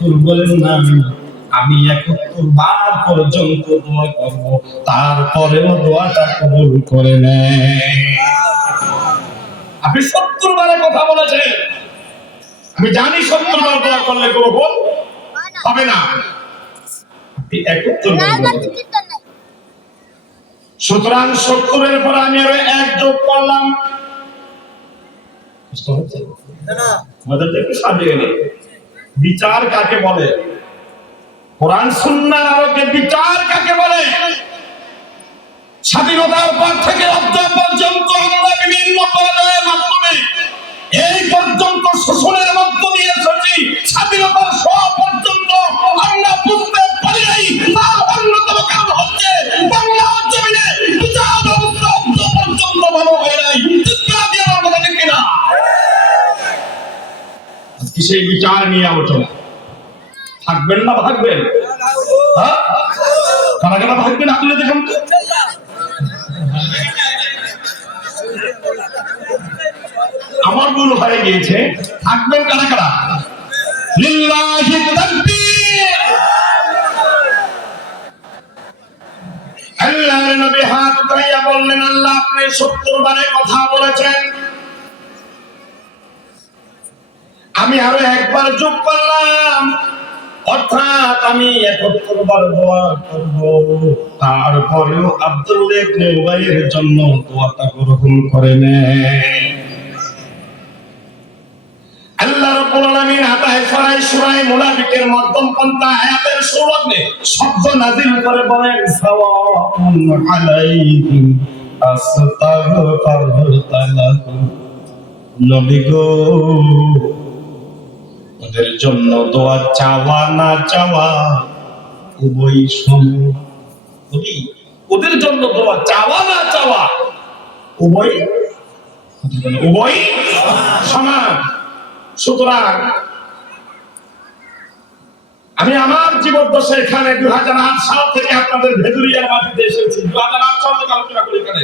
71 বলেন না, আমি 71 বার পর্যন্ত দোয়া করব, তারপরেও দোয়াটা কবুল করে নেয়। আপনি 70 বারে কথা বলেছেন, আমি জানি 70 বার দোয়া করলে কবুল হবে না, আপনি 71 বার বলেছেন। সুতরাং 70 এর পরে আমি আরো 1 যোগ করলাম। বিচার কাকে বলে? কোরআন সুন্নাহর আলোকে বিচার কাকে বলে? স্বাধীনতার পর থেকে অদ্য পর্যন্ত আমরা বিভিন্ন পর্যায়ের মাধ্যমে এই পর্যন্ত শোষণের মধ্য দিয়ে এসেছি। স্বাধীনতার সব পর্যন্ত আমরা বুঝতে পারি নাই, তার অন্যতম কারণ হচ্ছে বাংলা জমিনে বিচার ব্যবস্থা অদ্য পর্যন্ত ভালো হয় নাই। চিৎকার দিয়ে আমার কথা ঠিক কিনা? আজকে সেই বিচার নিয়ে আলোচনা। থাকবেন না ভাগবেন? হ্যাঁ, কারা কারা ভাগবেন আপনি দেখুন তো। আমার ভুল হয়ে গিয়েছে, থাকবেন কারা কারা? লিল্লাহি তাকবীর। আল্লাহর নবী হাত উঠাইয়া বললেন, আল্লাহ আপনি 70 বারে কথা বলেছেন, আমি আরো 1 বার যোগ করলাম, অর্থাৎ আমি 71 বার দোয়া করব, তারপরেও আব্দুল্লাহ ইবনে উবাইয়ের জন্য দোয়াটা গ্রহণ করে নেন। আল্লাহ রাব্বুল আলামিন আয়াতে সূরা মুনাফিকের মধ্যম পন্থা আয়াতের শুরুতে শব্দ নাযিল করে বলেন, সাওয়াউন আলাইহিম আস্তাগফিরুকা লাহুম। নবী গো, ওদের জন্য দোয়া চাওয়া না চাওয়া উভয় সমান। ওদের জন্য দোয়া চাওয়া না চাওয়া উভয় সমান। সুতরাং আমি আমার জীবদ্দশা এখানে 2008 সাল থেকে আপনাদের ভেদুরিয়ার মাটিতে এসেছি। 2008 সাল থেকে আলোচনা করি এখানে।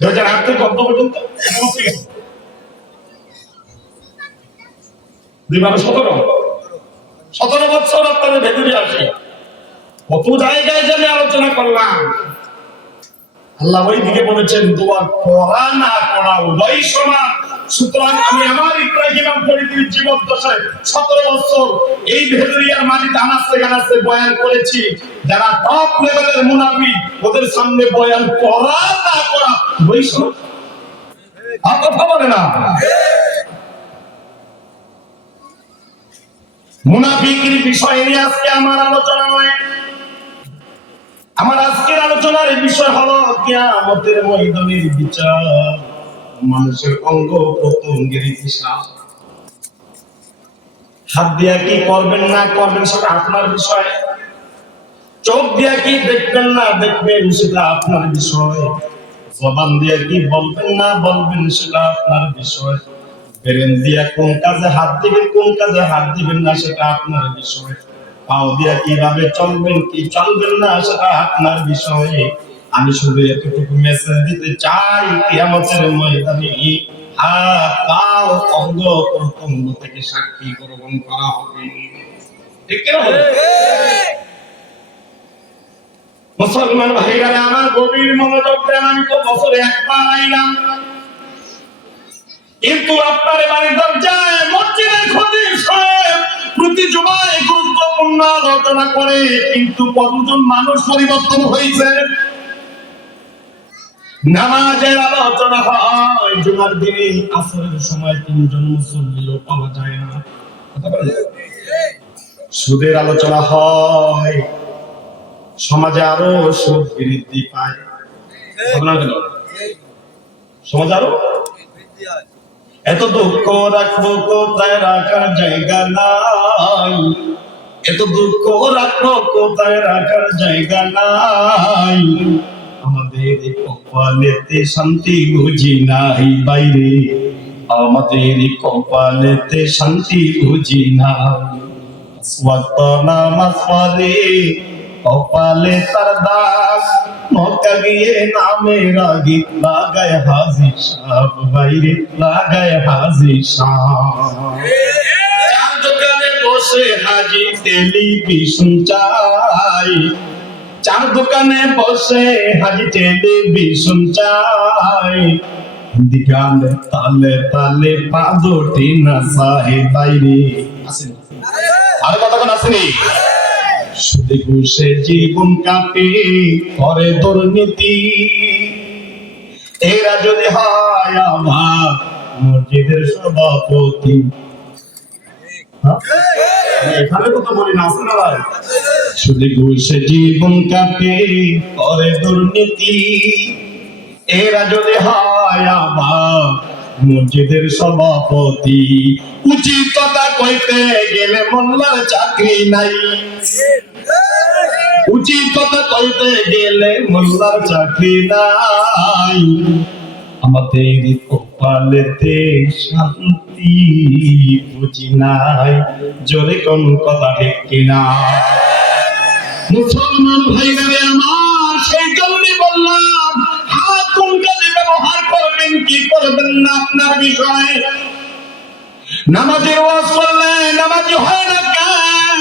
2008 থেকে কত পর্যন্ত? 17 বছর আপনাদের ভেতরে আসি। কত জায়গায় যে আমি আলোচনা করলাম। আল্লাহ ওই দিকে বলেছেন দোয়া করা না করা উভয় সমান। সুতরাং আমি আমার ইব্রাহিম ফরিদির জীবদ্দশায় 17 বছর এই ভেদুরিয়ার মাটিতে আনাচে বয়ান করেছি। যারা টপ লেভেলের মুনাফিক, ওদের সামনে বয়ান করা না করা উভয় সমান। আর কথা বলে না। মুনাফিকের বিষয় নিয়ে আজকে আমার আলোচনা নয়। আমার আজকের আলোচনার বিষয় হলো কিয়ামতের ময়দানের বিচার, মানুষের অঙ্গ প্রত্যঙ্গের হিসাব। হাত দিয়া কি করবেন না করবেন সেটা আপনার বিষয়, চোখ দিয়া কি দেখবেন না দেখবেন সেটা আপনার বিষয়, জবান দিয়া কি বলবেন না বলবেন সেটা আপনার বিষয়, ব্রেন দিয়া কোন কাজে হাত দিবেন কোন কাজে হাত দিবেন না সেটা আপনার বিষয়, পাও দিয়া কিভাবে চলবেন কি চলবেন না সেটা আপনার বিষয়। আমি শুধু এতটুকু মেসেজ দিতে চাই, কিয়ামতের ময়দানে হাত পাও অঙ্গ প্রত্যঙ্গ থেকে সাক্ষী গ্রহণ করা হবে। ঠিক কি না? মুসলমান ভাইরা আমার গভীর মনোযোগ দেন। আমি তো বছরে একবার আইলাম, কিন্তু আপনার বাড়ির দরজায় মসজিদের খতিব সাহেব প্রতি জুমায় গুরুত্বপূর্ণ আলোচনা করে, কিন্তু কতজন মানুষ পরিবর্তন হয়েছে? নামাজের আলোচনা হয় জুমার দিনে, আসরের সময় 3 জন মুসল্লিও পাওয়া যায় না। সুদের আলোচনা হয়, সমাজে আরো সুদ বৃদ্ধি পায়। সমাজে আরো এত দুঃখ রাখবো কোথায় রাখার জায়গা নাই, এত দুঃখ রাখবো কোথায় রাখার জায়গা নাই, আমাদের কপালেতে শান্তি বুঝি নাই বাইরে, আমাদের কপালেতে শান্তি বুঝি নাই। ওয়াক্ত নামাজ পড়ে কপালে তার দাগ, মক্কা গিয়ে নামের আগে লাগায় হাজি সাহেব বাইরে লাগায় হাজি সাহেব। বসে হাজি টেলিভিশন চাই, চার দোকানে বসে হাজি টেলিভিশন চাই, গানে তালে তালে পাদটি নাচায় বাইরে। আসেন আর কতক্ষণ আসেনি? সুদে ঘুষে জীবন কাটে, করে দুর্নীতি, এরা যদি হয় আমার মসজিদের সভাপতি। এখানে তো বলি না, আসে না ভাই? সুদে ঘুষে জীবন কাটে, করে দুর্নীতি, এরা যদি হয় আমার মসজিদের সভাপতি। উচিত কথা কইতে গেলে মোল্লার চাকরি নাই, উচিত কথা কইতে গেলে মোল্লার চাকরি নাই। আমাদের কপালেতে শান্তি বুঝি নাই, জোরে কোন কথা ঠিক কিনা? মুসলমান ভাইরা আমার, সেই জন্যই বললাম হাত কোন কাজে ব্যবহার করবেন কি করবেন না আপনার বিষয়। নামাজের ওয়াজ করলে নামাজি হয় না কেন?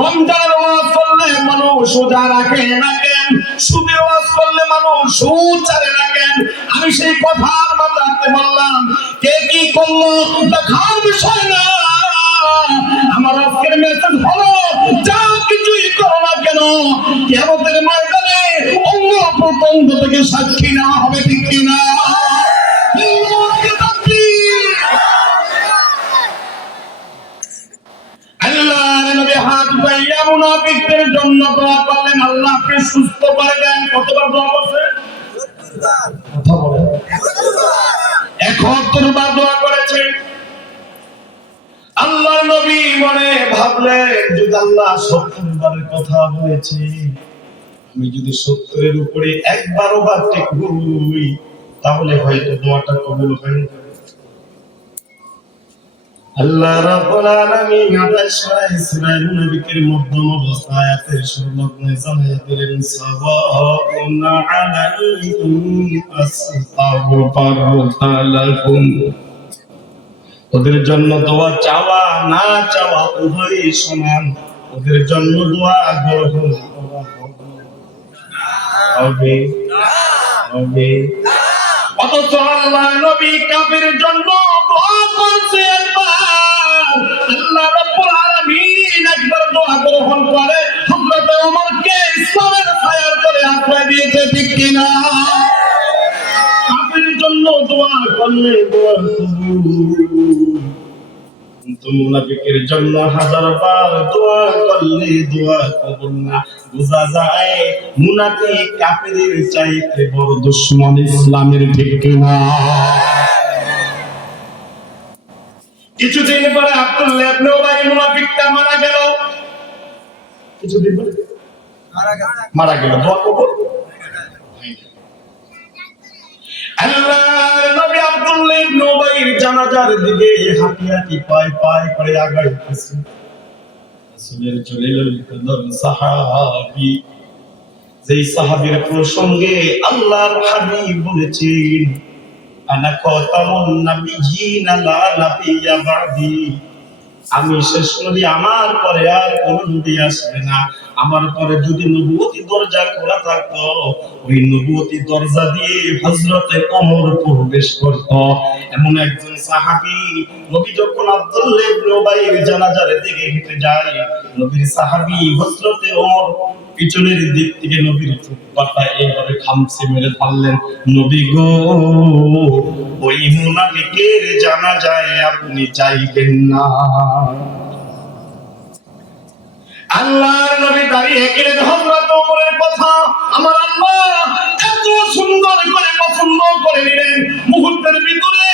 রমজানের ওয়াজ করলে মানুষ রোজা রাখে না কেন? সুদের ওয়াজ করলে মানুষ সুদ ছাড়ে না কেন? আমি সেই কথার মাথাতে বললাম, কে কি করলো দেখার বিষয় না। আমার আজকের মেসেজ হলো, যা কিছুই করো না কেন কিয়ামতের ময়দানে অঙ্গ প্রত্যঙ্গ থেকে সাক্ষী নেওয়া হবে, ঠিক কিনা? আল্লাহর নবী হাত উঠাইয়া মুনাফিকদের জন্য দোয়া করলেন, আল্লাহকে সুস্থ করে দেন। কতবার দোয়া করছে? কথা বলে 71 বার দোয়া করেছে। আল্লাহর নবী মনে ভাবলেন, যদি আল্লাহ 70 বারের কথা বলেছে, আমি যদি 70 এর উপরে একবারও বার ঠিক হই, তাহলে হয়তো দোয়াটা কবুল হবে। আল্লাহ রাব্বুল আলামিন 28 সূরা মুনাফিকের মধ্যম অবস্থা আয়াতের সংলগ্ন জানিয়ে দিলেন, সাওয়াউন আলাইকুম আস্তাগফিরুকা লাকুম। ওদের জন্য দোয়া চাওয়া না চাওয়া উভয়ই সমান, ওদের জন্য দোয়া গ্রহণ করা হবে হবে। অথচ আল্লাহ নবী কাফের জন্য দোয়া করছে একবার, আল্লাহ রাব্বুল আলামিন একবার দোয়া গ্রহণ করে হযরত ওমরকে ইসলামের ছায়ার তলে আশ্রয় দিয়েছে, ঠিক কিনা? কাফের জন্য দোয়া করলে দোয়া কবুল, কিন্তু মুনাফিকের জন্য 1000 বার দোয়া করলে দোয়া কবুল না। বোঝা যায় মুনাফিক কাফেরের চাইতে বড় দুশমন ইসলামের, ঠিক কিনা? কিছুদিন পরে আব্দুল্লাহ ইবনে উবাই মুনাফিকটা মারা গেল। কিছুদিন পরে মারা গেল, দোয়া কবুল। আল্লাহর নবী আব্দুল্লাহ ইবনে উবাইর জানাজার দিকে হাঁটি হাঁটি পায় পায় করে আগাইতেছেন। রাসূলের জলিলুল কদর সাহাবী, যেই সাহাবীর প্রসঙ্গে আল্লাহর হাবিব বলেছেন, আনা খাতামুন নাবিয়্যিনা লা নাবিয়্যা বা'দি, আমি শেষ নবী, আমার পরে আর কোন নবী আসবে না। আমার পরে যদি নবুয়তি দরজা খোলা থাকতো, ওই নবুয়তি দরজা দিয়ে হযরতে ওমর প্রবেশ করত। এমন একজন সাহাবী, নবী যখন আব্দুল্লাহ ইবনে উবাইর জানাজার দিকে হেঁটে যায়, নবীর সাহাবী হযরতে ওমর পিছনের দিক থেকে নবীর চুপটা এইভাবে খামচে মেরে ধরলেন, নবী গো, ওই মুনাফিকের জানাজায় আপনি যাইবেন না। আল্লাহর নবী দাঁড়িয়ে গেলেন, হযরত ওমরের কথা আমার আল্লাহ এত সুন্দর করে পছন্দ করে নিলেন, মুহূর্তের ভিতরে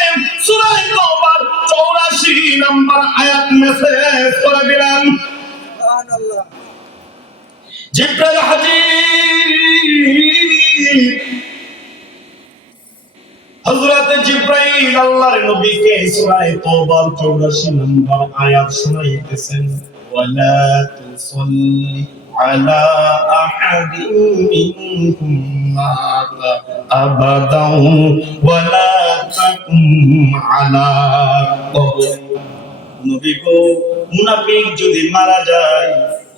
সূরা তাওবার 84 নম্বর আয়াত মেসেজ করে দিলেন। সুবহানাল্লাহ। জিবরাইল হাজির, হযরত জিবরাইল আল্লাহর নবীকে সূরা তাওবার 84 নম্বর আয়াত শোনাইতেছেন, ওয়ালা তুসাল্লি আলা আহাদিন মিনহুম মাতা আবাদান ওয়ালা তাকুম আলা কবরি নবী গো মুনাফিক যদি মারা যায়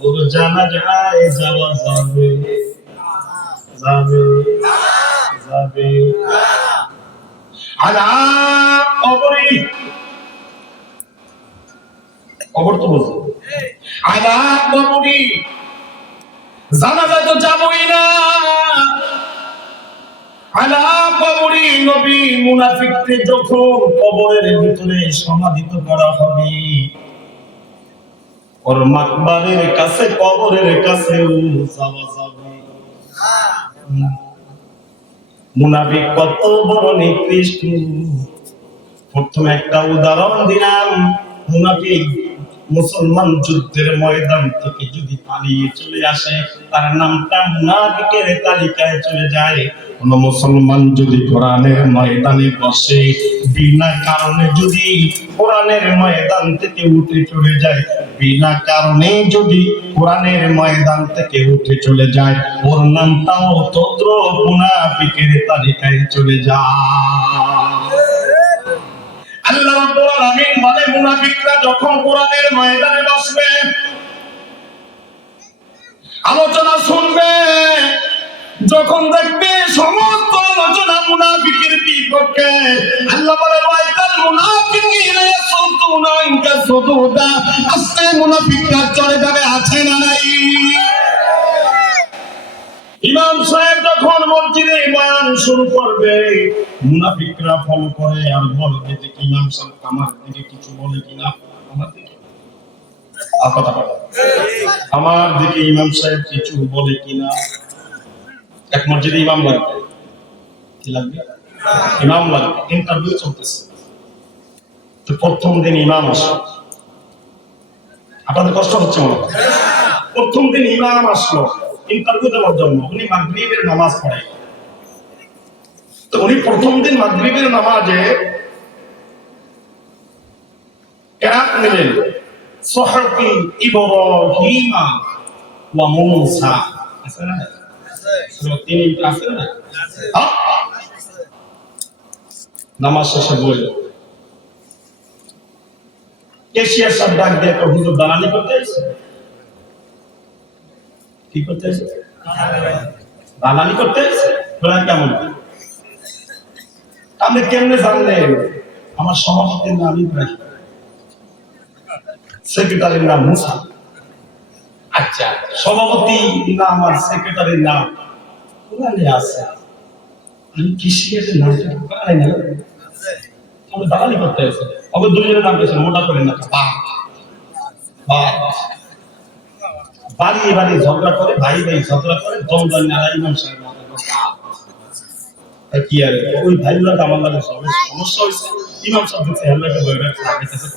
ওর জানাজায় যাওয়া যাবে যাবে যাবে আলা কবরে কবর তো বলছো আলা কবরে জানাজা তো যাবই না আলা কবরে নবী মুনাফিককে যখন কবরের ভিতরে সমাধিত করা হবে ওর মাকবারের কাছে কবরের কাছেও যাওয়া যাবে মুনাফিক কত বড় নিকৃষ্ট প্রথমে একটা উদাহরণ দিলাম মুনাফিক মুসলমান যুদ্ধের ময়দান থেকে যদি পালিয়ে চলে আসে তার নামটা মুনাফিকের তালিকায় চলে যায় কোন মুসলমান যদি কোরআনের ময়দানে বসে বিনা কারণে যদি কোরআনের ময়দান থেকে উঠে চলে যায় বিনা কারণে যদি কোরআনের ময়দান থেকে উঠে চলে যায় ওর নামটাও তদ্র মুনাফিকের তালিকায় চলে যায় আল্লাহ রাব্বুল আলামিন বলে মুনাফিকরা যখন কোরআনের ময়দানে বসবে আলোচনা শুনবে যখন দেখবে সমস্ত আলোচনা মুনাফিকের বিপক্ষে আল্লাহ বলে ওয়াইতাল মুনাফিকিনা ইয়াসুতুনা আনকা সুদুদা আস্তে মুনাফিকরা চলে যাবে আছে না নাই ইমাম সাহেব যখন মসজিদে বয়ান শুরু করবে মুনাফিকরা ফলো করে আর বলবে যে ইমাম সাহেব আমার দিকে কিছু বলে কিনা আমার দিকে কথা বলে আমার দিকে ইমাম সাহেব কিছু বলে কিনা এক মসজিদে ইমাম লাগবে কি লাগবে ইমাম লাগবে ইন্টারভিউ চলতেছে তো প্রথম দিন ইমাম আসে আপনাদের কষ্ট হচ্ছে মনে হয় প্রথম দিন ইমাম আসলো ইন্টারভিউ দেওয়ার জন্য উনি মাগরিবের নামাজ পড়ে তো উনি প্রথম দিন মাগরিবের নামাজে কেরাত নিলেন সুহফি ইব্রাহিম ওয়া মূসা আছে না সূরা 3 আছে না নামাজ শেষে বলল কেশিয়ার সাহেব ডাক দিয়ে তো হুজুর দালালি করতে এসেছে কি করতে এসেছে দালালি করতে এসেছে বলেন কেমন আপনি কেমনে জানলেন আমার সভাপতির নাম ইব্রাহিম সেক্রেটারির নাম মুসা আচ্ছা সভাপতি নাম আর সেক্রেটারির নাম কোরআনে আছে আমি কৃষিকাজের নামটা কোরআনে না আমরা দালালি করতে এসেছে আবার দুজনের নাম পেয়েছে মোটা করে না বাড়ি বাড়ি ঝগড়া করে ভাই ভাই ঝগড়া করে দ্বন্দ্ব নারাই ইমাম সাহেব কি আর ওই ভাইগুলো আমার লাগে সমস্যা হয়েছে ইমাম সাহেব দেখছে হেল্লাকে বই রাখতেছে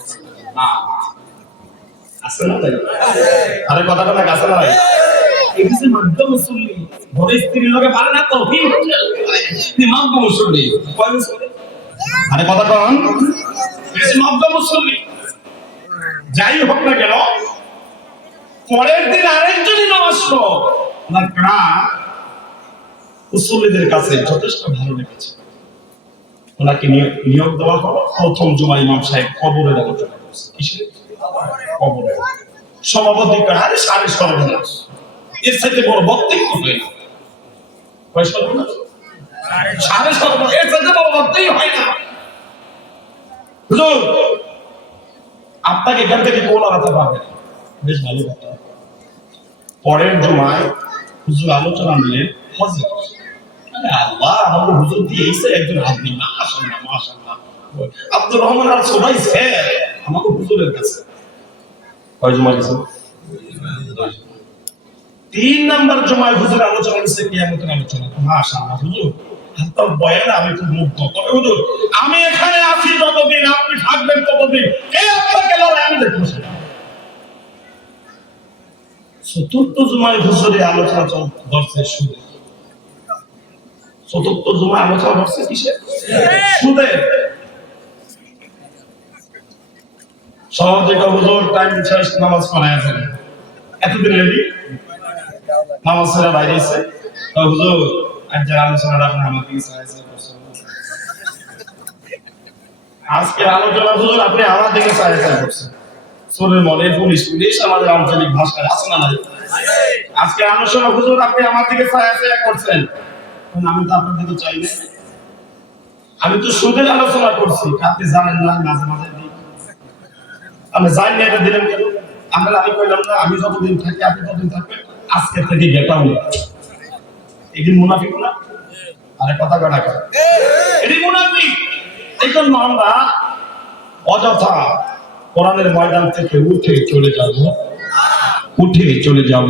না আছে না তাই আরে কথাটা না আছে না ভাই এই যে মাধ্যম মুসল্লি ঘরে স্ত্রীর লগে পারে না তো কি ইমাম মুসল্লি কয় মুসল্লি আরে কথা কোন এই যে মাধ্যম মুসল্লি যাই হোক না কেন পরের দিন আরেকজন ইমাম আসলো ওনার কারা উসুলিদের কাছে যথেষ্ট ভালো লেগেছে ওনাকে নিয়োগ দেওয়া হলো প্রথম জুমা ইমাম সাহেব কবরের আলোচনা করছে কিসের কবরে সভাপতি আরে সাড়ে সর্বনাশ এর সাথে বড় বক্তব্য হয় না সাড়ে সর্বনাশ এর সাথে বড় বক্তব্য হয় না হুজুর আপনাকে এখান থেকে কোন আলাদা পাবে বেশ ভালো কথা পরের জুমায় হুজুর আলোচনা নিলেন হযরত আল্লাহ আমাদের হুজুর দিয়েছে একজন আদমি মাশাআল্লাহ মাশাআল্লাহ আব্দুর রহমান আর সবাই স্যার আমাদের হুজুরের কাছে কয় জুমা গেছে 3 নাম্বার জুমায় হুজুর আলোচনা করছে কিয়ামতের আলোচনা মাশাআল্লাহ হুজুর আপনার বয়ানে আমি খুব মুগ্ধ তবে হুজুর আমি এখানে আছি যতদিন আপনি থাকবেন ততদিন কে আপনাকে লড়াই আমি দেখব চতুর্থ জুমায় হুজুরের আলোচনা ধরছে সুদে চতুর্থ জুমায় আলোচনা ধরছে কিসে সুদে সহজে হুজুর টাইম শেষ নামাজ পড়ায় আছেন এতদিন রেডি নামাজ পড়া বাইরে এসে হুজুর আজ যারা আলোচনা আপনি আমাকে আজকে আলোচনা হুজুর আপনি আমার দিকে চাই করছেন চোরের মনে পুলিশ পুলিশ আমাদের আঞ্চলিক ভাষায় আছে না নাই? আজকে আলোচনা হুজুর আপনি আমার দিকে ছায়া করছেন, আমি তো আপনার দিকে চাই না। আমি তো সুদের আলোচনা করছি, আপনি জানেন না মাঝে মাঝে আমি জানি না এটা দিলেন কেন? আমি কইলাম না আমি যতদিন থাকি আপনি ততদিন থাকবেন, আজকে থেকে গেটাও এটি মুনাফিক না? আরে কথা কাটা এটি মুনাফিক। এই জন্য আমরা অযথা কোরআনের ময়দান থেকে উঠে চলে যাব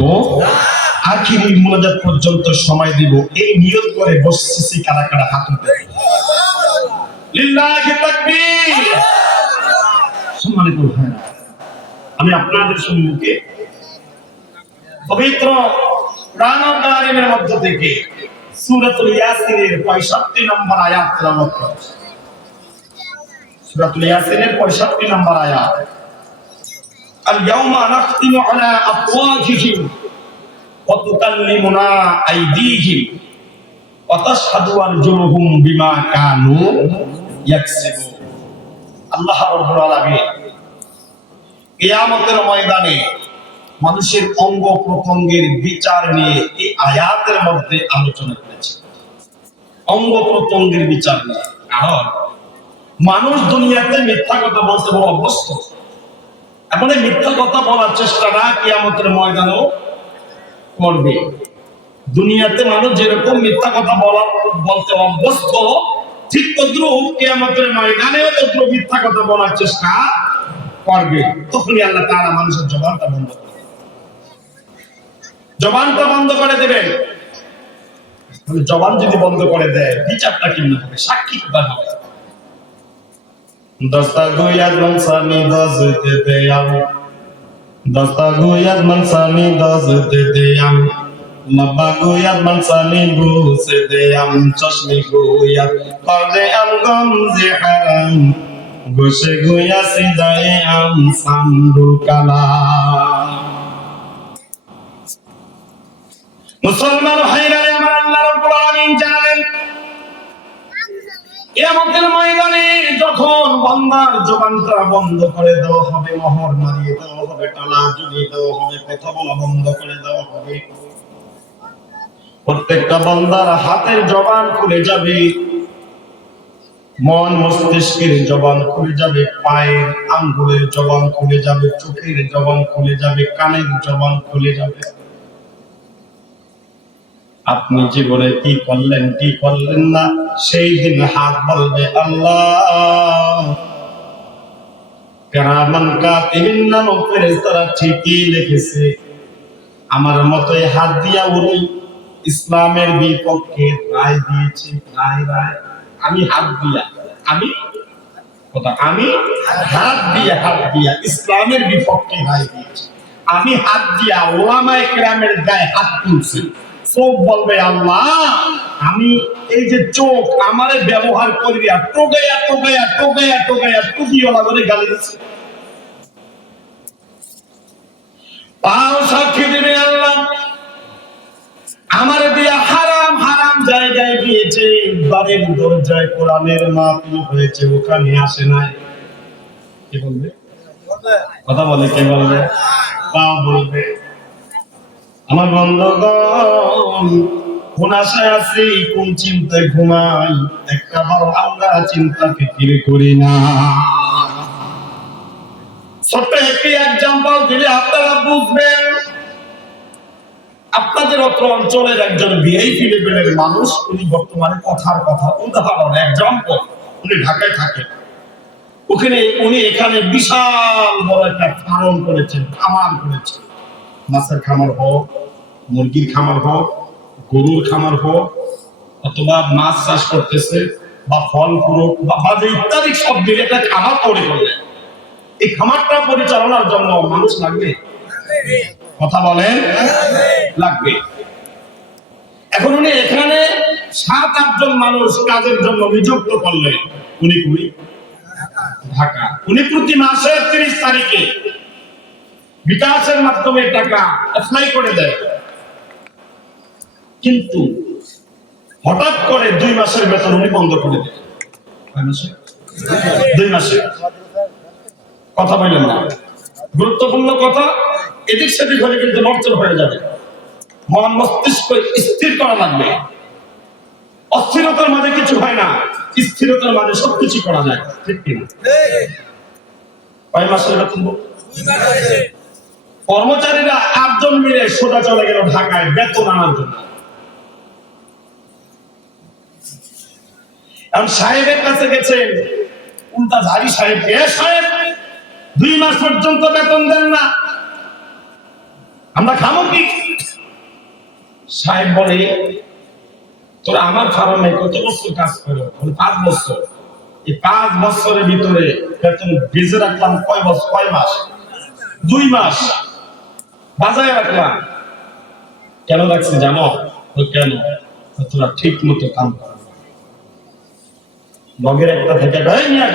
আখিরি মুনাজাত পর্যন্ত সময় দিব, এই নিয়ত করে বসছি। কারা কারা হাত উঠে লিল্লাহি তাকবীর। সম্মানিত ভাইরা, আমি আপনাদের সম্মুখে পবিত্র কোরআন কারীমের মধ্য থেকে সূরাতুল ইয়াসিনের 65 নম্বর আয়াত তেলাওয়াত করছি। সূরাতুল ইয়াসিনের 65 নম্বর আয়াত, আল ইয়াউমা নাখতিমু আলা আফওয়াহিহিম ওয়া তুকাল্লিমুনা আইদিহিম ওয়া তাশহাদু আরজুলুহুম বিমা কানু ইয়াকসিবুন। আল্লাহ রাব্বুল আলামিন কিয়ামতের ময়দানে মানুষের অঙ্গ প্রত্যঙ্গের বিচার নিয়ে এই আয়াতের মধ্যে আলোচনা করেছে। অঙ্গ প্রত্যঙ্গের বিচার নিয়ে, কারণ মানুষ দুনিয়াতে মিথ্যা কথা বলতে বড় অভ্যস্ত। এখন এই মিথ্যা কথা বলার চেষ্টাটা কিয়ামতের ময়দানেও করবে। দুনিয়াতে মানুষ যেরকম মিথ্যা কথা বলতে অভ্যস্ত, ঠিক তদ্রুপ কিয়ামতের ময়দানেও তদ্রুপ মিথ্যা কথা বলার চেষ্টা করবে। তখনই আল্লাহ তাআলা মানুষের জবানটা বন্ধ করে দেবেন। জবান যদি বন্ধ করে দেয়, বিচারটা কেমন হবে? সাক্ষী কোথায় হবে? দস্তাগোয়াত মনসানি দজতে দেয়াম, দস্তাগোয়াত মনসানি দজতে দেয়াম, লবাগোয়াত মনসানি বুসে দেয়াম, চশমি গোয়াত করদে আম গমজে হারাম, গোশে গোয়া সিদায়ে আম সামরু কালা। মুসলমান ভাইরা, আমার আল্লাহ রাব্বুল আলামিন জানেন কিয়ামতের ময়দানে যখন বান্দার জবানটা বন্ধ করে দেওয়া হবে, মোহর মারিয়ে দেওয়া হবে, তালা ঝুলিয়ে দেওয়া হবে, কথা বলা বন্ধ করে দেওয়া হবে, প্রত্যেকটা বান্দার হাতের জবান খুলে যাবে, মন মস্তিষ্কের জবান খুলে যাবে, পায়ের আঙ্গুলের জবান খুলে যাবে, চোখের জবান খুলে যাবে, কানের জবান খুলে যাবে। আপনি জীবনে কি করলেন না, সেই দিন হাত বলবে আল্লাহ। কিরামান কাতিবিন নামক ফেরেশতারা ঠিকই লিখেছে, আমার মতোই হাত দিয়া উনি ইসলামের বিপক্ষে রায় দিয়েছে। আমি হাত দিয়া ইসলামের বিপক্ষে রায় দিয়েছি। আমি হাত দিয়া ওলামায়ে কেরামের গায়ে হাত তুলছি। চোখ বলবে আল্লাহ, আমি এই যে চোখ আমারে ব্যবহার করিয়া টোকাইয়া টুকিওয়ালা করে গালি দিচ্ছে। পাও সাক্ষী দেবে আল্লাহ, আমারে দিয়া হারাম জায়গায় গিয়েছে, বাড়ির দরজায় কোরআনের মাহফিল হয়েছে, ওখানে আসে নাই। কি বলবে? কথা বলে কে বলবে? পাও বলবে। আমার বন্ধুগণ, কোন আশায় আছি, কোন চিন্তায় ঘুমাই, একটা বড় আমরা চিন্তা ফিকির করি না। ছোট্ট একটি এক্সাম্পল দিলে আপনারা বুঝবেন। আপনাদের অত্র অঞ্চলের একজন ভিআইপি লেভেলের মানুষ, উনি বর্তমানে কথার কথা উদাহরণ এক্সাম্পল, উনি ঢাকায় থাকেন। উনি এখানে বিশাল বড় একটা ফার্ম করেছেন, খামার করেছেন। মাছের খামার হোক, মুরগির খামার হোক, গরুর খামার হোক, অথবা মাছ চাষ করতেছে, বা ফল ফুল বা বাজে ইত্যাদি সব মিলে একটা খামার তৈরি করলেন। এই খামারটা পরিচালনার জন্য মানুষ লাগবে। কথা বলেন, লাগবে। এখন উনি এখানে 7-8 জন মানুষ কাজের জন্য নিযুক্ত করলেন। উনি ঢাকা। উনি প্রতি মাসের 30 তারিখে বিকাশের মাধ্যমে টাকা অ্যাপ্লাই করে দেয়, কিন্তু হঠাৎ করে 2 মাসের বেতন উনি বন্ধ করে দেন। 2 মাসে কথা বললেন না, গুরুত্বপূর্ণ কথা, এদিক সেদিক হলে কিন্তু নড়চড় হয়ে যাবে। মন মস্তিষ্ক স্থির করা লাগবে। অস্থিরতার মাঝে কিছু হয় না, স্থিরতার মাঝে সবকিছু করা যায়, ঠিক কিনা? কয় মাসের বেতন? কর্মচারীরা 8 জন মিলে সোজা চলে গেল ঢাকায় বেতন আনার জন্য। এখন সাহেবের কাছে গেছেন, উল্টা ঝাড়ি সাহেব, সাহেব 2 মাস পর্যন্ত বেতন দেন না, আমরা খাবো কি? সাহেব বলে, তোরা আমার ফার্মে কত বছর কাজ করো? 5 বছর। এই 5 বছরের ভিতরে বেতন ভেজে রাখলাম কয় বছর, কয় মাস? 2 মাস বাজায় রাখলাম। কেন রাখছি জানো? কেন? তোরা ঠিক মতো কাম কর। লগের একটা থেকে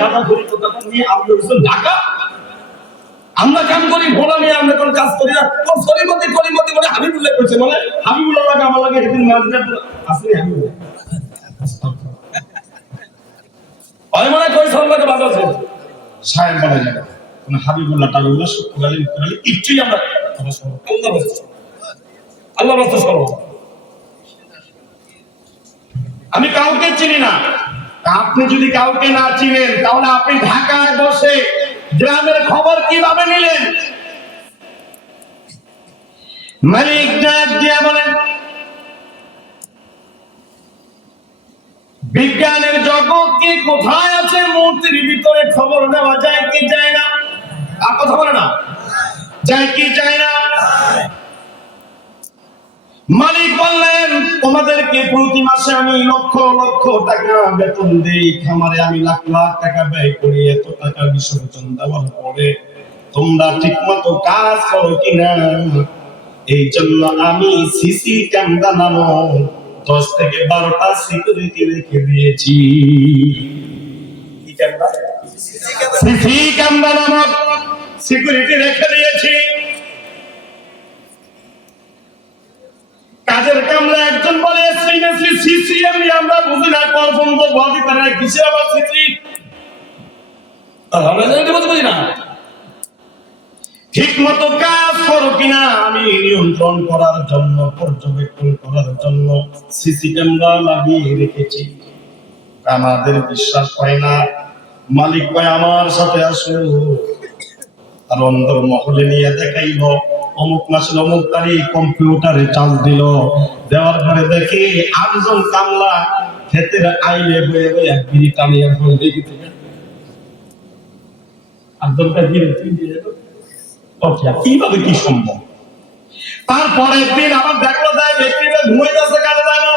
গাঁদা ঘুরি নিয়ে আমি ঢাকা, আমরা কাম করি ভোলা নিয়ে, আমরা কোন কাজ করি না। সরিমতি করিমতি বলে হাবিবুল্লাহ কইছে, মানে হাবিবুল্লাহ লাগে আমার লাগে সেদিন মাঝে আসলে হাবিবুল্লাহ ওই মনে কইছে আমাকে বাজাছে সাহেব বলে যাবে কোন হাবিবুল্লাহ টাবিবুল্লাহ শুকরালি উকরালি কিচ্ছুই আমরা আল্লাহ রাস্তা সরব। আমি কাউকে চিনি না। আপনি যদি কাউকে না চিনেন তাহলে আপনি ঢাকায় বসে গ্রামের খবর কিভাবে নিলেন? মালিক ডাক দিয়ে বলেন, বিজ্ঞানের জগৎ কি কোথায় আছে? মূর্তির ভিতরে খবর নেওয়া যায় কি যায় না? আর কথা বলে না, যায় কি যায় না? মালিক বললেন, তোমাদেরকে প্রতি মাসে আমি লক্ষ লক্ষ টাকা বেতন দেই, খামারে আমি লাখ লাখ টাকা ব্যয় করি, এত টাকা বিসর্জন দেওয়ার পরে তোমরা ঠিক মতো কাজ করো কিনা, এই জন্য আমি সিসি ক্যামেরা নামক 10 থেকে 12টা সিকিউরিটি রেখে দিয়েছি। সিসি ক্যামেরা নামক সিকিউরিটি রেখে দিয়েছি। কাজের কামরা একজন বলে সিসি আমরা বুঝি না, পর্যন্ত বডি তারা কিসে আবার সিসি আমরা জানতে বুঝি না। ঠিক মতো কাজ করো কিনা আমি নিয়ন্ত্রণ করার জন্য, পর্যবেক্ষণ করার জন্য সিসি ক্যামেরা লাগিয়ে রেখেছি। আমাদের বিশ্বাস হয় না। মালিক কয় আমার সাথে আসো। আর অন্দর মহলে নিয়ে দেখাইল, অমুক মাসের অমুক তারিখ কম্পিউটারে চার্জ দিল, দেওয়ার পরে দেখে 8 জন কামলা ক্ষেতের আইলে বয়ে বয়ে বিড়ি টানিয়ে ফোন দেখি থেকে 8 জনটা বিড়ি দিয়ে কিভাবে কি সম্ভব? তারপরের দিন আবার দেখলো যায় ব্যক্তিরা ঘুমাইতেছে, কাজে যায় না,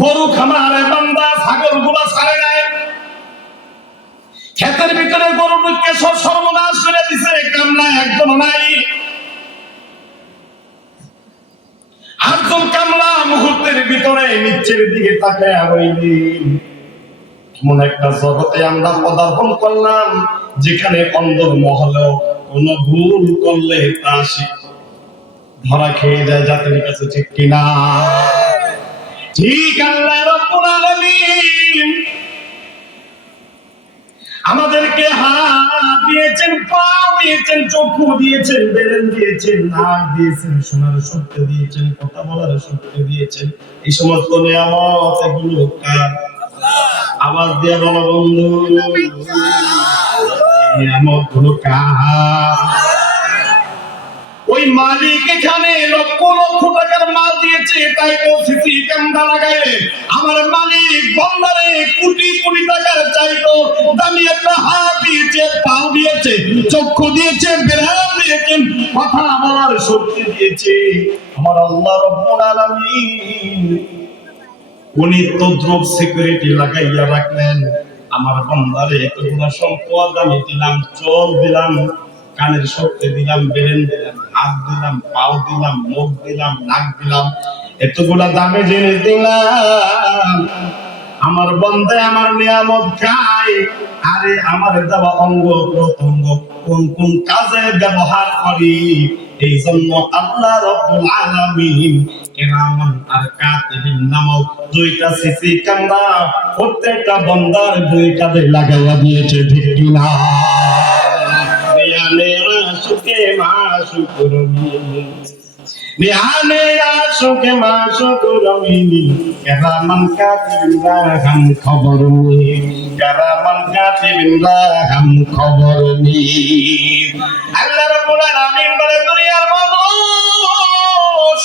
গরু খামারে বান্দা ছাগল গুলা ছাড়ে নাই, ক্ষেতের ভিতরে গরু ঢুকে সব সর্বনাশ করে দিছে, কামলা একজন নাই। 8 জন কামলা মুহূর্তের ভিতরে নিচের দিকে তাকায় রইলেন। এমন একটা জগতে আমরা পদার্পণ করলাম যেখানে অন্দর মহলেও কোন ভুল করলে তা ধরা খেয়ে যায় জাতির কাছে, ঠিক কিনা? ঠিক। আল্লাহ রাব্বুল আলামিন আমাদেরকে হাত দিয়েছেন, পা দিয়েছেন, চক্ষু দিয়েছেন, ব্রেন দিয়েছেন, নাক দিয়েছেন, শোনার শক্তি দিয়েছেন, কথা বলার শক্তি দিয়েছেন। এই সমস্ত নিয়ামত এগুলো কার? আওয়াজ দিয়ে বলো বন্ধু, নিয়ামত গুলো কার? ওই মালিক এখানে লক্ষ লক্ষ টাকার মাল দিয়েছে, তাই তো সিসি ক্যামেরা লাগাইলে আমার মালিক বন্দারে কোটি কোটি টাকার চাইতো দামি একটা হাত দিয়েছে, পা দিয়েছে, চক্ষু দিয়েছে, ব্রেন দিয়েছে, কথা বলার শক্তি দিয়েছে। আমার আল্লাহ রাব্বুল আলামিন উনি তদ্রুপ সিকিউরিটি লাগাইয়া রাখলেন। আমার বান্দারে এতগুলো সম্পদ আমি দিলাম, চোখ দিলাম, কানের শক্তি দিলাম, ব্রেন দিলাম, হাত দিলাম, পাও দিলাম, মুখ দিলাম, নাক দিলাম, এতগুলা দামি জিনিস দিলাম। আমার বান্দা আমার নিয়ামত খায়, আরে আমার দেওয়া অঙ্গ প্রত্যঙ্গ কোন কোন কাজে ব্যবহার করি। এই জন্য আল্লাহ রাব্বুল আলামিন কিরামান আর কাতিবিন নামক 2টা সিসি ক্যামেরা প্রত্যেকটা বান্দার 2 কাঁধে লাগাইয়া দিয়েছে, ঠিক কিনা? আশুকে মাশুক রমি বিহানে আশুকে মাশুক রমি কেরামান কাতিবিন রাহাম খবর নি কেরামান কাতিবিন রাহাম খবর নি আল্লাহ রাব্বুল আলামিন বলে দুনিয়ার মানুষ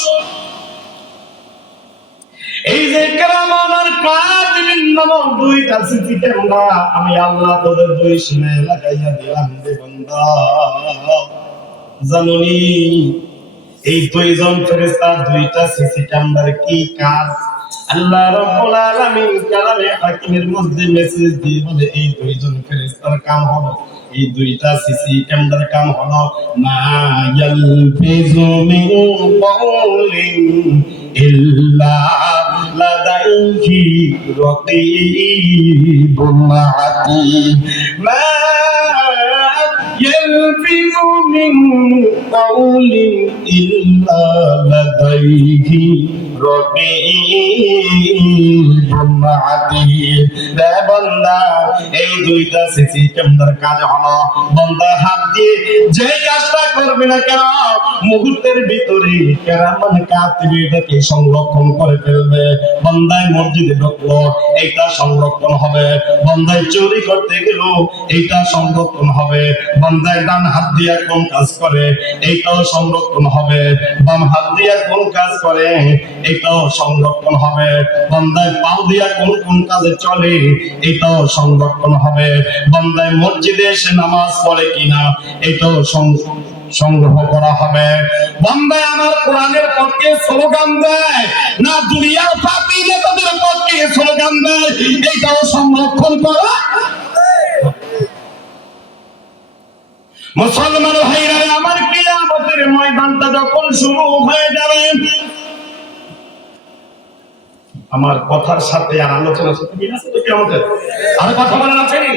এই যে কেরামান আর কাতিবিন নামক দুইটা সিসি ক্যামেরা আমি আল্লাহ তোদের দুই সীমায় লাগাইয়া দিলাম রে বান্দা জানুনি এই দুইজন ফেরেশতা দুইটা সিসি ক্যামেরার কি কাজ আল্লাহ রাব্বুল আলামিন কালামে হাকিমের মধ্যে মেসেজ দিয়ে বলে এই দুইজন ফেরেশতার কাম হলো এই দুইটা সিসি ক্যামেরার কাম হলো মা ইয়ালফিজু মিন কাউলিন ইল্লা লাদাইহি রাকীবুন আতীদ মা يلفظ من قول إلا لديه رقيب عتيد রে বান্দা এই দুইটা সিসি ক্যামেরার কাজ হলো বান্দা হাত দিয়ে যে কাজটা করবে না কেন মুহূর্তের ভিতরে কেরামান কাতিবিনকে সংরক্ষণ করে ফেলবে বান্দায় মসজিদে ঢুকলো এইটা সংরক্ষণ হবে বান্দায় চুরি করতে গেল এইটা সংরক্ষণ হবে বান্দায় ডান হাত দিয়ে কোন কাজ করে এইটাও সংরক্ষণ হবে বাম হাত দিয়ে কোন কাজ করে এটাও সংরক্ষণ হবে বান্দায় পাও দিয়ে কোন কোন কাজে চলে এটাও সংরক্ষণ হবে বান্দায় মসজিদে এসে নামাজ পড়ে কিনা এটাও সংগ্রহ করা হবে বান্দায় আমার কোরআনের পক্ষে স্লোগান দেয় না দুনিয়ার পাপী নেতাদের পক্ষে স্লোগান দেয় এটাও সংরক্ষণ করা মুসলমান ভাইরা আমার কিয়ামতের ময়দানটা যখন শুরু হয়ে যাবে আমার কথার সাথে আর আলোচনার সাথে মিল আছে তো কিয়ামতের আর কথা বলেন আছে নি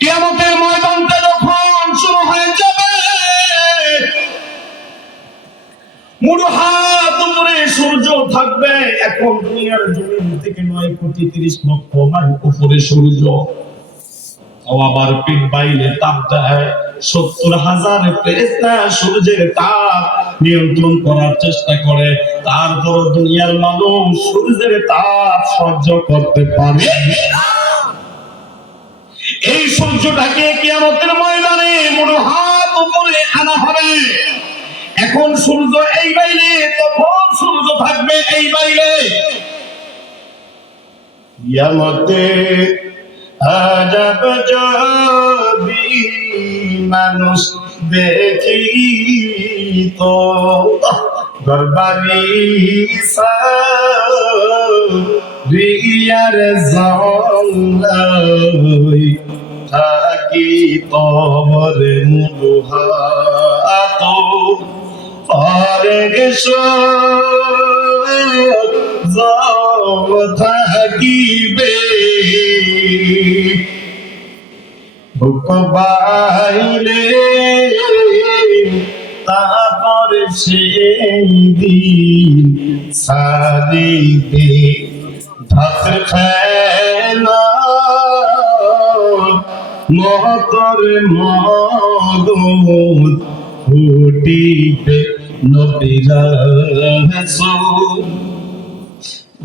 কিয়ামতের ময়দানটা যখন শুরু হয়ে যাবে মুড়ো হাত উপরে সূর্য থাকবে এখন দুনিয়ার জমিন থেকে 9,30,00,000 মাইল উপরে সূর্য আবার পিঠ বাইলে তাপ দেয় 70,000 ফেরেশতা সূর্যের তাপ নিয়ন্ত্রণ করার চেষ্টা করে তারপর দুনিয়ার মানুষ সূর্যের তাপ সহ্য করতে পারে এই সূর্যটাকে কিয়ামতের ময়দানে মুড়ো হাত উপরে আনা হবে এখন সূর্য এই বাইরে তখন সূর্য থাকবে এই বাইরে কিয়ামতে আজব যদি মানুষ দেখি তো গরবারি রিয়ার জঙ্গল থাকি তবর মুহাত পরেশ থাকিবে বুক বাইলে তারপর সেই দিন সারিবে ধাত খেলা মহতর মগদ ফুটিবে নবীরা রাসূল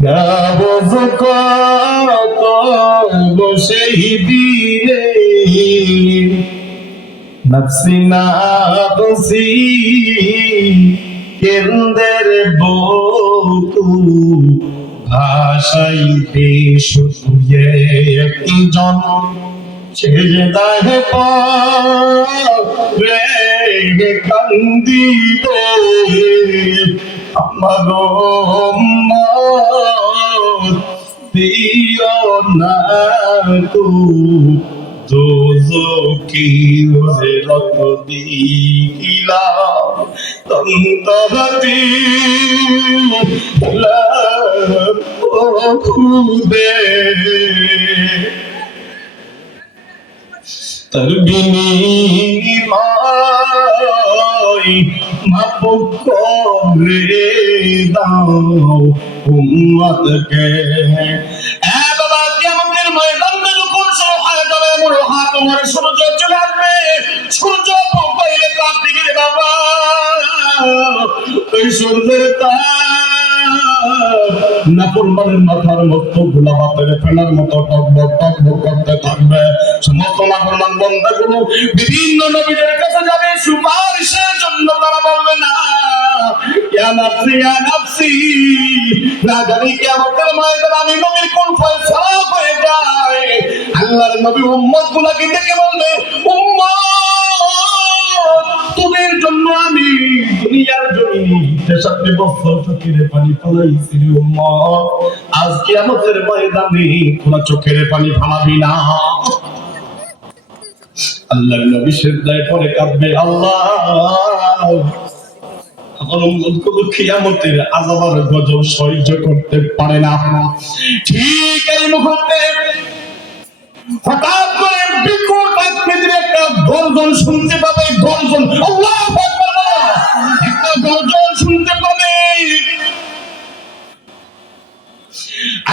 গাব কত বসেই দিলে নফসি নাফসি কেন্দের বুকু ভাষাইতে শুধু একজন সেজদায় পড়ে কান্দিবে আমার দিও না কো দোজকি ওরে রত দিলা তন্তবতি লা ও খুদে তার বিনিময় মাফ করে দাও উম্মতকে এ বাবা কিয়ামতের ময়দানে যখন শুরু হয়ে যাবে মুড়ো হাত তোমার সূর্য চলে আসবে সূর্য এই সূর্যের তাপ নাফরমানের মাথার মতো গোলাপের ফেনার মতো টকবক টকবক করতে থাকবে। সমস্ত নাফরমান বান্দাগুলো বিভিন্ন নবীদের কাছে যাবে সুপারিশের জন্য। তারা বলবে না ইয়া নাফসি ইয়া নাফসি, না জানি কিয়ামতের ময়দানে আমি নবীর কোন ফয়সালা হয়ে যায়। আল্লাহর নবী উম্মতগুলোকে ডেকে বলবে, উম্মত তোদের জন্য আমি দুনিয়ার জমিনে 63 বছর চোখের পানি ফলাইছি রে উম্মত, আজ কিয়ামতের ময়দানে তোরা চোখের পানি ফলাবি না। আল্লাহর নবী সিজদায় পড়ে কাঁদবে, আল্লাহ আমার উম্মতগুলো কিয়ামতের আযাব আর গজব সহ্য করতে পারে না। ঠিক এই মুহূর্তে হঠাৎ করে বিকট আকৃতির একটা গর্জন শুনতে পাবে। গর্জন, আল্লাহু আকবার, একটা গর্জন শুনতে পাবে।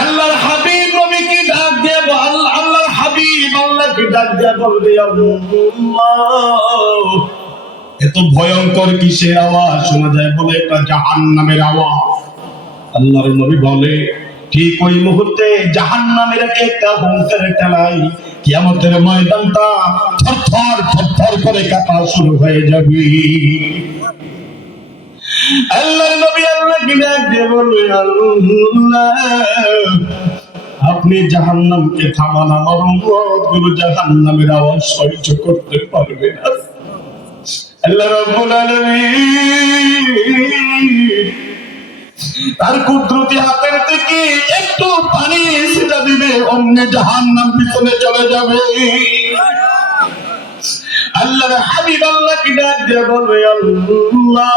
আল্লাহর হাবিব নবীকে ডাক দিয়ে আল্লাহর হাবিব আল্লাহকে ডাক দিয়ে বলবে, আল্লাহ এত ভয়ঙ্কর কিসের আওয়াজ শোনা যায়? বলে একটা জাহান্নামের আওয়াজ। আল্লাহর নবী বলে, ঠিক ওই মুহূর্তে জাহান্নামের একটা হুঙ্কার ঠেলাই কিয়ামতের ময়দানটা থরথর থরথর করে কাঁপা শুরু হয়ে যাবে। আল্লাহর নবী আল্লাহকে ডাক দিয়ে বলবে, আল্লাহ আপনি জাহান্নামকে থামান, আমার উম্মতগুলো জাহান্নামের আওয়াজ সহ্য করতে পারবে না। আল্লাহ রাব্বুল আলামিন তার কুদরতি হাতের থেকে একটু পানি ছিটা দিবে, অমনি জাহান্নাম পিছনে চলে যাবে। আল্লাহর হাবিব আল্লাহকে ডাক দিয়ে বলবে, আল্লাহ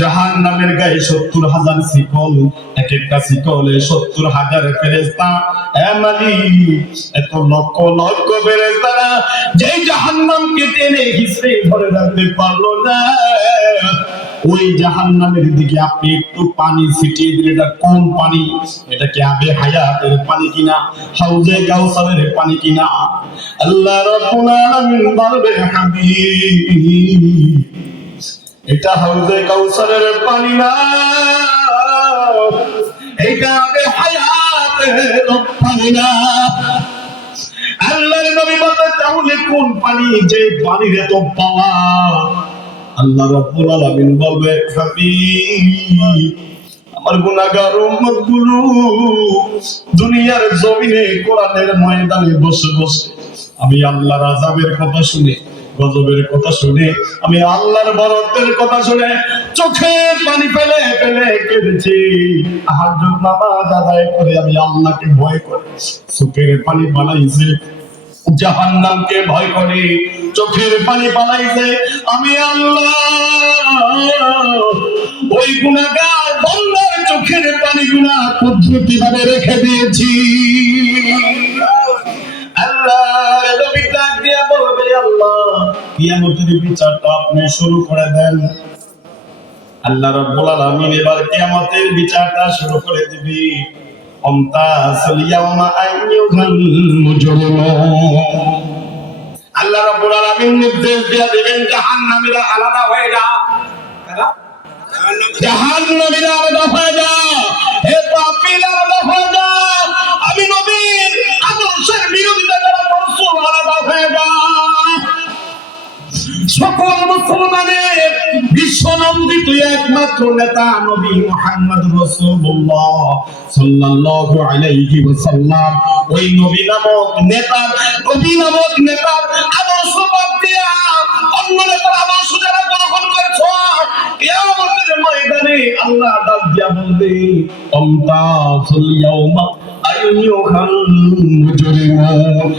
জাহান্নামের গায়ে 70,000 শিকল, এক একটা শিকলে 70,000 ফেরেশতা। এ মালিক এত লক্ষ লক্ষ ফেরেশতারা যেই জাহান্নামকে টেনে হিসড়ে ধরে রাখতে পারলো না, ওই জাহান্নামের দিকে আপনি একটু পানি ছিটিয়ে দিলে এটা কোন পানি? এটা কি আবে হায়াতের পানি কিনা, হাউজে কাউসারের পানি কিনা? আল্লাহ রাব্বুল আলামিন বলবে, হাবিব এটা হাউজে কাউসারের পানি না, এটা আবে হায়াতের পানি না। আল্লাহর নবী বলতে, তাহলে কোন পানি? যে পানির এত পাওয়া। আল্লাহ রাব্বুল আলামিন বলবে, হাবিব আমার গুনাহগার উম্মতগুলো দুনিয়ার জমিনে কোরআনের ময়দানে বসে বসে আমি আল্লাহর আযাবের কথা শুনে, গজবের কথা শুনে, আমি আল্লাহর বরকতের কথা শুনে চোখে পানি ফেলে ফেলে কেঁদেছি। তাহাজ্জুদ নামাজ আদায় করে আমি আল্লাহকে ভয় করে চোখের পানি বানাইছি, জাহান্নামকে ভয় করে চোখের পানি বানাইছে। আমি আল্লাহ ওই গুনাহগার বান্দার চোখের পানিগুলা পদ্ধতি ভাবে রেখে দিয়েছি। আল্লাহ নবী ডাক দিয়ে বলবে, আল্লাহ কিয়ামতের বিচারটা আপনি শুরু করে দেন। আল্লাহ রাব্বুল আলামিন এবার কিয়ামতের বিচারটা শুরু করে দিবে। আমতাসুল ইয়াওমা আইয়ুহাল মুজরিমুন। আল্লাহ রাব্বুল আলামিন নির্দেশ দিয়ে দিবেন, জাহান্নামীরা আলাদা হয়ে যা। জাহান্নামীরা আলাদা হয়ে যা, হে পাপীরা আলাদা হয়ে যা, আমি নবীর আদর্শের বিরোধিতা যারা করছো আলাদা হয়ে যা। সকল মুসলমানের বিশ্বনন্দিত একমাত্র নেতা নবী মুহাম্মদ রাসূলুল্লাহ সাল্লাল্লাহু আলাইহি ওয়াসাল্লাম, ওই নবী নামক নেতার আদর্শ বাদ দিয়া অন্য নেতার আদর্শ যারা গ্রহণ করছো, কিয়ামতের ময়দানে আল্লাহ ডাক দিয়া বলবে, আমতাসুল ইয়াওমা আইয়ুহাল মুজরিমুন।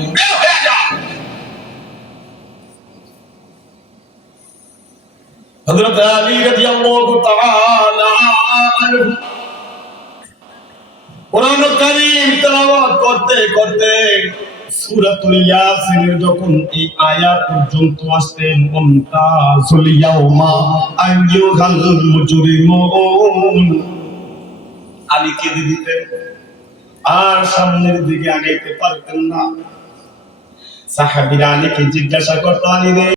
হযরত আলী রাদিয়াল্লাহু তাআলা আনহু কোরআন কারীম তেলাওয়াত করতে করতে সূরাতুল ইয়াসিনের যখন এই আয়াত পর্যন্ত আসতেন, আমতাসুল ইয়াওমা আইয়ুহাল মুজরিমুন, আলী কেঁদে দিতেন আর সামনের দিকে আগাইতে পারতেন না। সাহাবীরা আলীকে জিজ্ঞাসা করতো, আলী রে